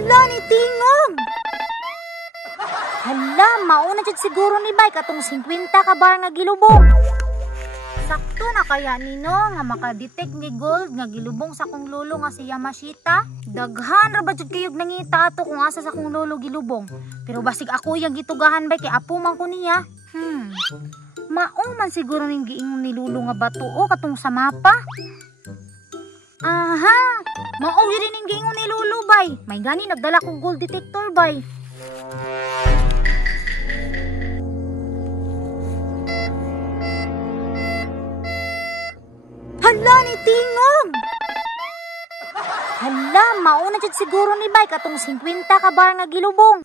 Hala ni Tingog! Hala, mauna dyan siguro ni Bay katong 50 ka bar nga gilubong. Sakto na kaya nino nga makadetect ni Gold nga gilubong sa kong lolo nga si Yamashita. Daghan ra ba jud kayog nangita ato kung asa sa kong lolo gilubong. Pero basig ako yang gitugahan bay kay apo man ko niya. Mao man siguro ning giingon ni Lolo nga bato o katong sa mapa. Aha, mao gyud ning giingon ni Lolo bay. May gani nagdala kong gold detector bay. Hala ni Tingog! Hala, mauna dyan siguro ni Bay katong 50 ka bar nga gilubong.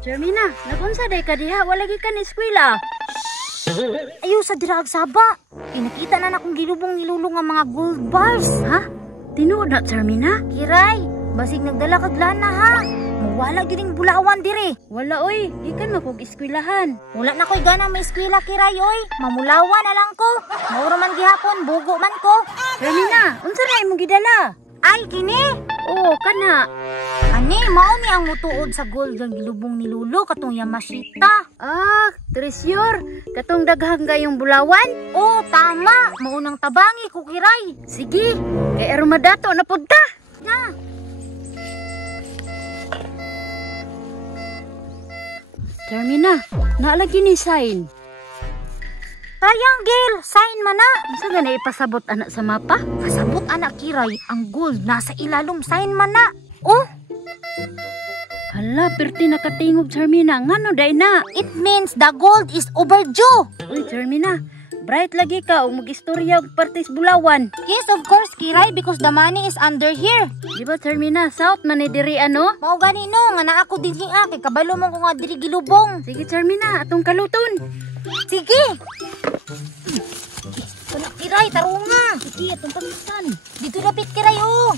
Jermina, nagunsa day ka diha, walagi ka ni eskwela. Ayaw sa dirag saba. Nakita na akong gilubong ni Lolo nga mga gold bars. Ha? Tinuod na, Jermina? Kiray, basig nagdala kag lana ha. Mawala gyud bulawan dire. Wala oy, gikan mapog eskwelahan. Wala na ko'y gana may eskwela Kiray oy. Mamulawan na lang ko. Mauro man gihapon, bugo man ko. Jermina, unsa na imong gidala? Ay, kini? Oo, kana. Ani, mao ni ang mutuod sa gold nga gilubong ni Lolo katong Yamashita. Ah, treasure. Katong daghang gayong bulawan? Oo, tama. Maunang tabangi ko Kiray. Sige, kay armadato na pud ta. Na. Jermina, naalagi ni sign. Triangle, sign man na. Unsa nga na ipasabot anak sa mapa? Pasabot anak Kiray, ang gold nasa ilalom, sign man na. Oh, hala, perti nakatingog Jermina, ngano day na? it means the gold is overdue. Uy, Jermina, bright lagi ka ug mag-istorya og partis bulawan. Yes, of course Kiray, because the money is under here. Di ba Jermina, south man ni diri ano? Mao gani no, nga naa ako dinhi kay kabalo mo ko nga diri gilubong. Sige Jermina, atong kaluton. Sige. Kana Kiray, tarunga. Sige, atong pamitan. Dito lapit Kiray oh.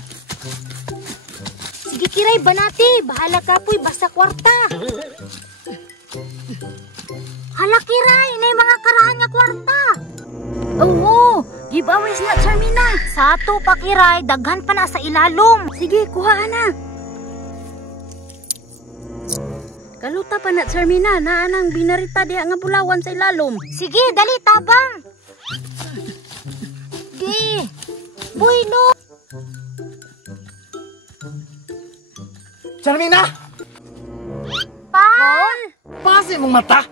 Sige Kiray, banati, bahala ka po'y basta kwarta. Hala Kiray, nay mga karahan nga kwarta. Oo, giveaways na Jermina. Sa ato pa Kiray, daghan pa na sa ilalom. Sige, kuha na. Kaluta pa na Jermina, naanang binarita diha nga bulawan sa ilalom. Sige, dali tabang. Di. Boy no. Jermina! Pa! Pasi mong mata!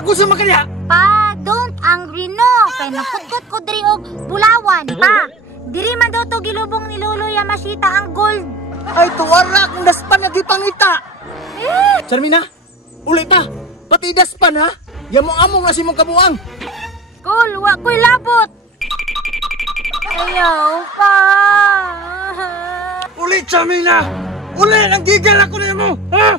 Nagusa man kaniya! Pa, don't angry no. Kay nakutkot ko diri og bulawan. Pa, diri man daw to gilubong ni Lolo Yamashita ang gold. Ay, tuwara kung daspan nga gipangita! Jermina! Ulit ta! Pati daspan ha! Yamong-among nga si mong kabuang! Kol, wa ko'y labot. Ayaw pa. Ulit, Jermina! Ulit! Ang gigal ako na mo! Ha?